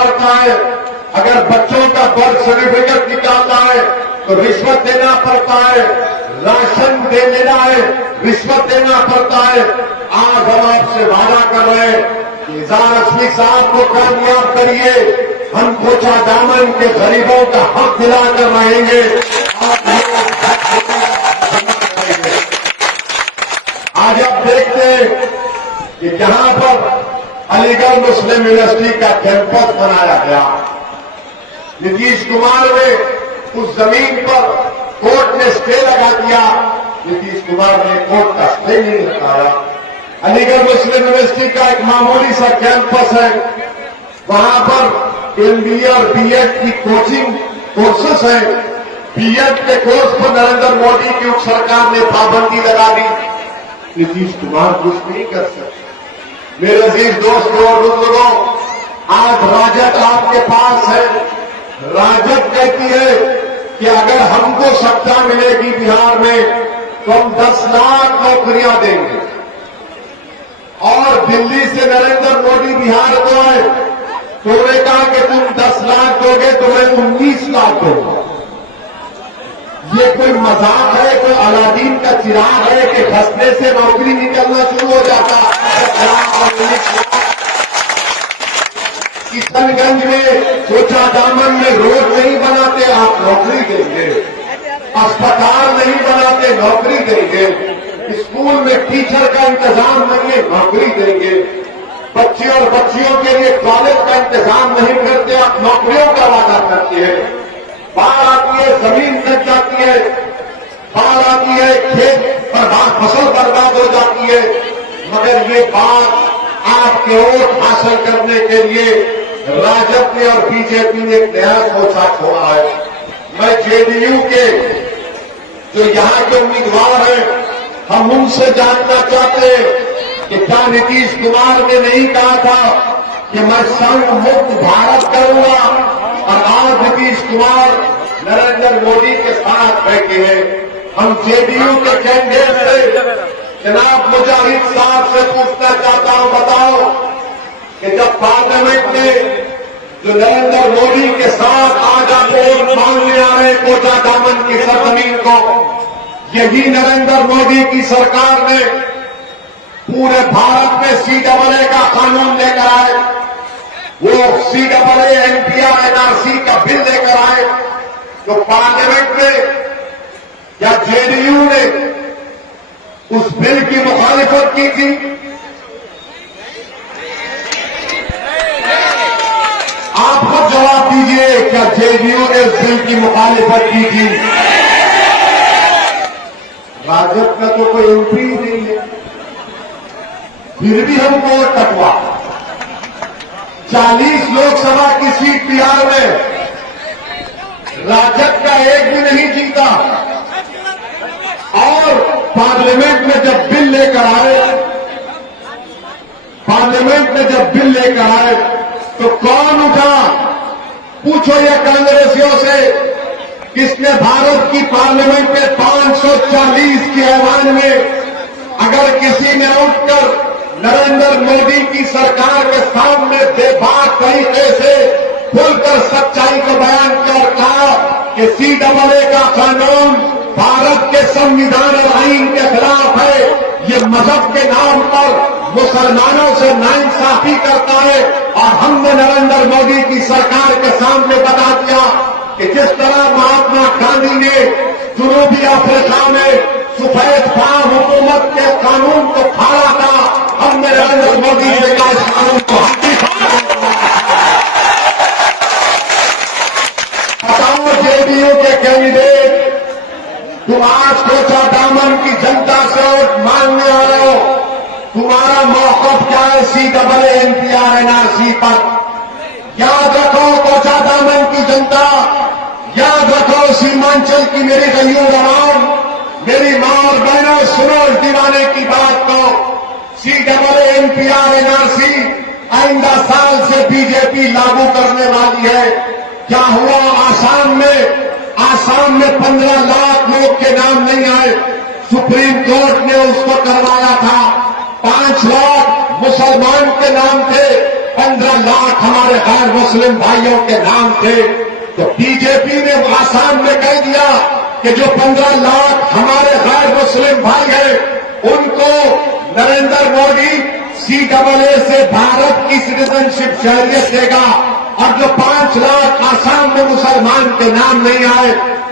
पड़ता है। अगर बच्चों का बर्थ सर्टिफिकेट निकालना है तो रिश्वत देना पड़ता है। राशन दे लेना है, रिश्वत देना पड़ता है। आज हम आपसे वादा कर रहे हैं कि इज़हार असमी साहब को कामयाब करिए, हम कोचा दामन के गरीबों का हक दिलाकर रहेंगे। आज आप देखते हैं कि जहां पर अलीगढ़ मुस्लिम यूनिवर्सिटी का कैंपस बनाया गया, नीतीश कुमार ने उस जमीन पर कोर्ट ने स्टे लगा दिया। नीतीश कुमार ने कोर्ट का स्टे नहीं लगाया। अलीगढ़ मुस्लिम यूनिवर्सिटी का एक मामूली सा कैंपस है, वहां पर एमबीए और बीएड की कोचिंग कोर्सेस है। बीएड के कोर्स पर नरेंद्र मोदी की सरकार ने पाबंदी लगा दी। नीतीश कुमार कुछ नहीं कर सकते। मेरे अजीज दोस्तों और बुजुर्गों, आज राजद आपके पास है। राजद कहती है कि अगर हमको सत्ता मिलेगी बिहार में तो हम 10 लाख नौकरियां देंगे, और दिल्ली से नरेंद्र मोदी बिहार को आए तो उन्होंने कहा कि तुम 10 लाख दोगे तो मैं 19 लाख दूंगा। ये कोई मजाक है, कोई अलादीन का चिराग है कि फंसने से नौकरी निकलना शुरू हो जाता है। किशनगंज में, कोचा दामन में रोड नहीं बनाते, आप नौकरी देंगे। अस्पताल नहीं बनाते, नौकरी देंगे। स्कूल में टीचर का इंतजाम नहीं है, नौकरी देंगे। बच्चे और बच्चियों के लिए कॉलेज का इंतजाम नहीं करते, आप नौकरियों का वादा करते हैं। बाढ़ आती है, जमीन कट जाती है, बाढ़ आती है, खेत बर्बाद, फसल बर्बाद हो जाती है। मगर ये बात आपके वोट हासिल करने के लिए राजद ने और बीजेपी ने एक नया सोचा छोड़ा है। मैं जेडीयू के जो यहां के उम्मीदवार हैं, हम उनसे जानना चाहते हैं कि क्या नीतीश कुमार ने नहीं कहा था कि मैं संघ मुक्त भारत करूंगा, और आज नीतीश कुमार नरेंद्र मोदी के साथ बैठे हैं। हम जेडीयू के कैंडिडेट से जनाब मुजाहिद साहब से पूछना चाहता हूं, बताओ कि जब पार्लियामेंट में जो नरेंद्र मोदी के साथ आज आप वोट मांगने आ रहे कोचा दामन की सरजमीन को, यही नरेंद्र मोदी की सरकार ने पूरे भारत में CAA का कानून लेकर आए। वो CAA NPR NRC का बिल लेकर आए, तो पार्लियामेंट में या जेडीयू ने उस बिल की मुखालिफत की थी? आप खुद जवाब दीजिए, क्या जेडीयू ने उस बिल की मुखालिफत की थी? राजद का तो कोई एमपी ही नहीं है, फिर भी हमको टकवा। 40 लोकसभा की सीट बिहार में राजद का एक भी नहीं जीता, और पार्लियामेंट में जब बिल लेकर आए, पार्लियामेंट में जब बिल लेकर आए तो कौन उठा? पूछो ये कांग्रेसियों से, किसने भारत की पार्लियामेंट में 540 के ऐवान में अगर किसी ने उठकर नरेंद्र मोदी की सरकार के सामने बेबाक तरीके से खुलकर सच्चाई को बयान कर कहा कि CAA का कानून भारत के संविधान और आईन के खिलाफ है, ये मजहब के नाम पर मुसलमानों से नाइंसाफी करता है, और हमने नरेंद्र मोदी की सरकार के सामने बता दिया कि जिस तरह महात्मा गांधी ने जनूबी अफ्रीका में सफेद फार्म हुकूमत के कानून को फाड़ा था, हमने नरेंद्र मोदी से इस कानून को बताओ। जेडीयू के कैंडिडेट, तुम आज कोचा दामन की जनता से वोट मांगने आ रहे हो, तुम्हारा मौक़िफ़ क्या है CAA NPR NRC पर? याद रखो कोचा दामन की जनता, याद रखो सीमांचल की मेरी गलियों गवाम, मेरी मां और बहनों, सुनो इस दीवाने की बात को। CAA NPR NRC आइंदा साल से बीजेपी लागू करने वाली है। क्या हुआ आसाम में? आसाम में 15 लाख लोग के नाम नहीं आए, सुप्रीम कोर्ट ने उसको करवाया था। 5 लाख मुसलमान के नाम थे, 15 लाख हमारे गैर मुस्लिम भाइयों के नाम थे, तो बीजेपी ने आसाम में कह दिया कि जो 15 लाख हमारे गैर मुस्लिम भाई हैं उनको नरेंद्र मोदी CAA से भारत की सिटीजनशिप शहरियत देगा, और जो 5 लाख आसाम में मुसलमान के नाम नहीं आए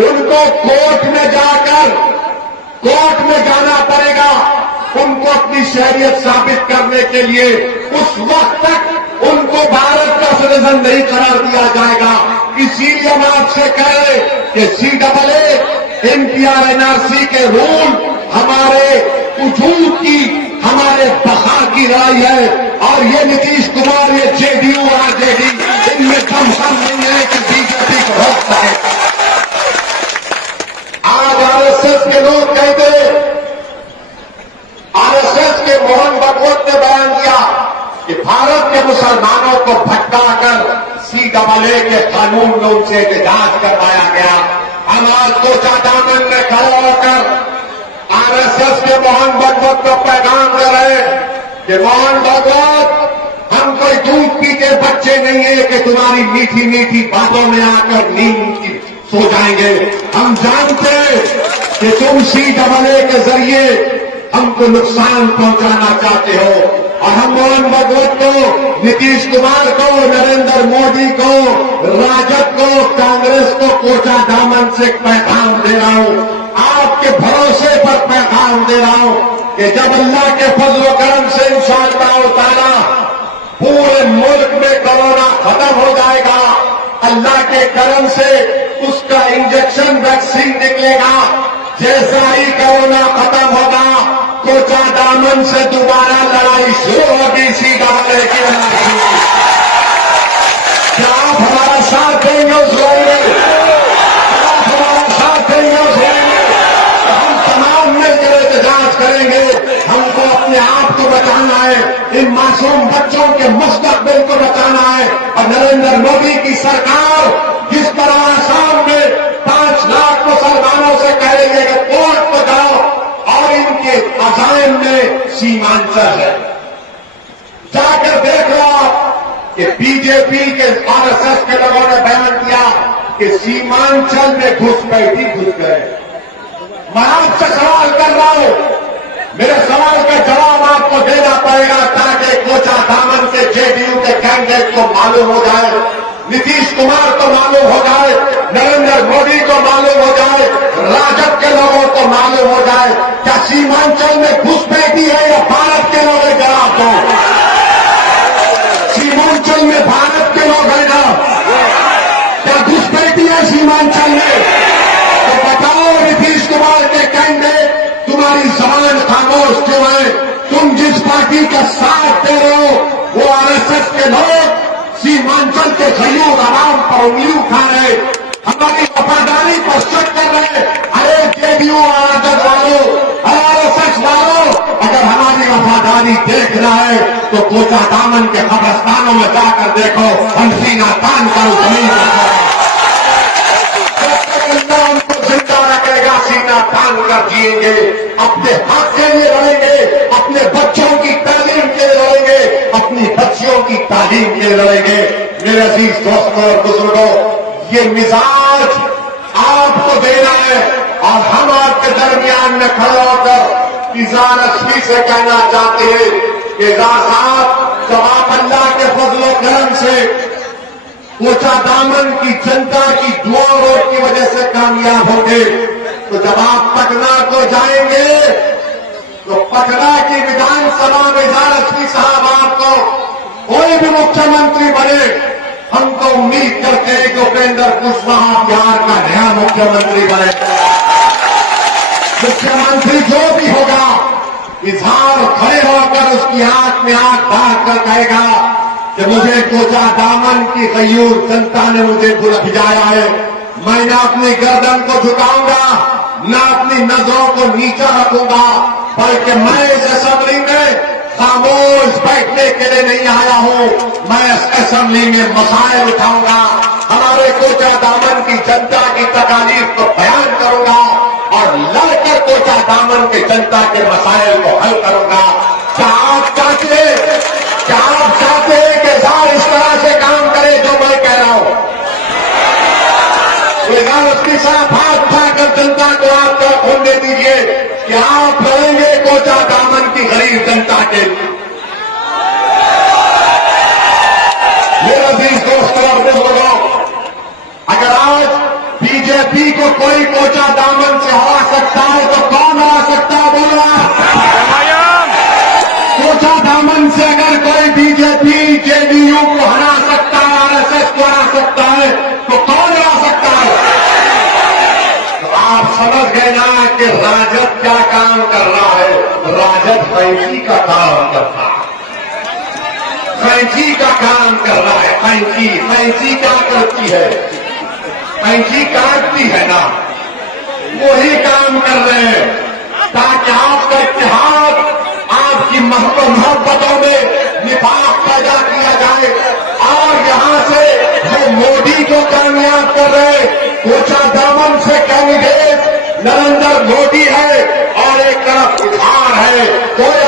उनको कोर्ट में जाना पड़ेगा, उनको अपनी शहरियत साबित करने के लिए। उस वक्त तक उनको भारत का सिटीजन नहीं करार दिया जाएगा। इसीलिए हम आपसे कह रहे कि CAA NPR NRC के रूल हमारे वजूद की, हमारे बका की लड़ाई है, और ये नीतीश कुमार, ये JDU और RJD, इनमें दम नहीं है कि बीजेपी को रोक पाए। आज RSS के लोग कहते, RSS के मोहन भागवत ने बयान दिया कि भारत के मुसलमानों को भटकाकर CAA के कानून में उनसे एहतजाज करवाया गया। हम आज कोचा दामन में खड़ा होकर RSS के मोहन भागवत को पैगाम दे रहे कि मोहन भागवत, हम कोई दूध पी के बच्चे नहीं है कि तुम्हारी मीठी मीठी बातों में आकर नींद सो जाएंगे। हम जानते हैं कि तुम CAA के जरिए हमको नुकसान पहुंचाना चाहते हो, और हम मोहन भागवत को, नीतीश कुमार को, नरेंद्र मोदी को, राजद को, कांग्रेस को कोचा दामन से पैगाम दे रहा हूं, आपके भरोसे पर पैगाम दे रहा हूं कि जब अल्लाह के फजल करम से इंशाअल्लाह ताला पूरे मुल्क में कोरोना खत्म हो जाएगा, अल्लाह के करम से उसका इंजेक्शन वैक्सीन निकलेगा, जैसा ही कोरोना खत्म होगा कोचा दामन से दोबारा लड़ाई शुरू होगी CAA की। क्या आप हमारा साथ देंगे उस लड़ाई में? आप हमारा साथ देंगे उस लड़ाई में? हम तमाम मिलकर एहतजाज करेंगे। हमको अपने आप को बचाना है, इन मासूम बच्चों के मुस्तकबिल को बचाना है, और नरेंद्र मोदी की सरकार जिस तरह आसाम में 5 लाख मुसलमानों से कह रही है कि कोर्ट को जाओ, और इनके अजायम में सीमांचल है, जाकर देख लो आप कि बीजेपी के RSS के लोगों ने बयान किया कि सीमांचल में घुसपैठी घुस गए। मैं आपसे सवाल कर रहा हूं, मेरे सवाल का जवाब आपको देना पड़ेगा ताकि कोचा दामन के JDU के कैंडिडेट को मालूम हो जाए, नीतीश कुमार को मालूम हो जाए, नरेंद्र मोदी को मालूम हो जाए, राजद के लोगों को मालूम हो जाए, क्या सीमांचल में घुसपैठी है या भारत के लोग? जवाब दो। सीमांचल में भारत के लोग हैं ना? क्या घुसपैठी है सीमांचल में? तो बताओ नीतीश कुमार के कैंडिडेट, तुम्हारी जबान खामोश क्यों है? तुम जिस पार्टी का साथ दे रहे हो वो RSS के लोग सीमांचल के सहयोग आराम पर उंगली उठा रहे, हमारी वफादारी पर शक कर रहे। अरे JDU और राजद वालों, RSS वालों, अगर हमारी वफादारी देखना है तो कोचा दामन के कब्रिस्तानों में जाकर देखो, हम सीना तान कर जमीन पर हमको जिंदा रखेगा, सीना तान कर जिएंगे, अपने हक के लिए लड़ेंगे, अपने बच्चों की तालीम के लिए लड़ेंगे, अपनी बच्चियों की तालीम के लिए लड़ेंगे। मेरे अजीज दोस्तों और बुजुर्गों, ये मिजाज आपको देना है, और हम आपके दरमियान में खड़े होकर इज़ान असली से कहना चाहते हैं कि साहब, जब आप अल्लाह के फजल करम से कोचा दामन की जनता की दुआ वोट की वजह से कामयाब होंगे, तो जब आप पटना को जाएंगे तो पटना की विधानसभा में इज़ान असली साहब आपको कोई भी मुख्यमंत्री बने, हम तो उम्मीद करते हैं कि उपेंद्र कुशवाहा बिहार का नया मुख्यमंत्री बने। मुख्यमंत्री जो भी होगा, इजहार खड़े होकर उसकी आंख में आंख डाल कर कहेगा कि मुझे कोचा दामन की गयूर जनता ने मुझे भिजाया है, मैं न अपनी गर्दन को झुकाऊंगा, न अपनी नजरों को नीचा रखूंगा, बल्कि मैं इस असेंबली में खामोश बैठने के लिए नहीं आया हूं, मैं इस असेंबली में मसाइल उठाऊंगा, हमारे कोचा दामन की जनता की तकालीफ को बयान करूंगा, और लड़कर कोचा दामन की जनता के मसाइल को हल करूंगा। क्या आप चाहते हैं कि अगर उसकी साथ हाथ उठाकर जनता को आप तरफ होने दीजिए कि आप लड़ेंगे कोचा दामन की गरीब जनता के लिए। मेरे अजीज दोस्तों और बुजुर्गों, अगर आज बीजेपी को कोई कोचा दामन से हरा सकता है तो कौन हरा सकता है? बोला कोचा दामन से अगर कोई बीजेपी जेडीयू को हरा सकता है, आरएसएस को हरा सकता है, तो कौन हरा सकता है? तो आप समझ गए ना कि राजद क्या काम कर रहा है। राजद फैंसी का काम करता है, फैंसी का काम कर रहा है। फैंसी क्या करती है? फैंसी काटती है ना, वही काम कर रहे हैं ताकि आपका इत्तेहाद, आपकी मोहब्बतों में निफाक पैदा किया जाए। और यहां से वो मोदी को कामयाब कर रहे, कोचा दामन से कैंडिडेट नरेंद्र मोदी है और एक तरफ बिहार है। कोई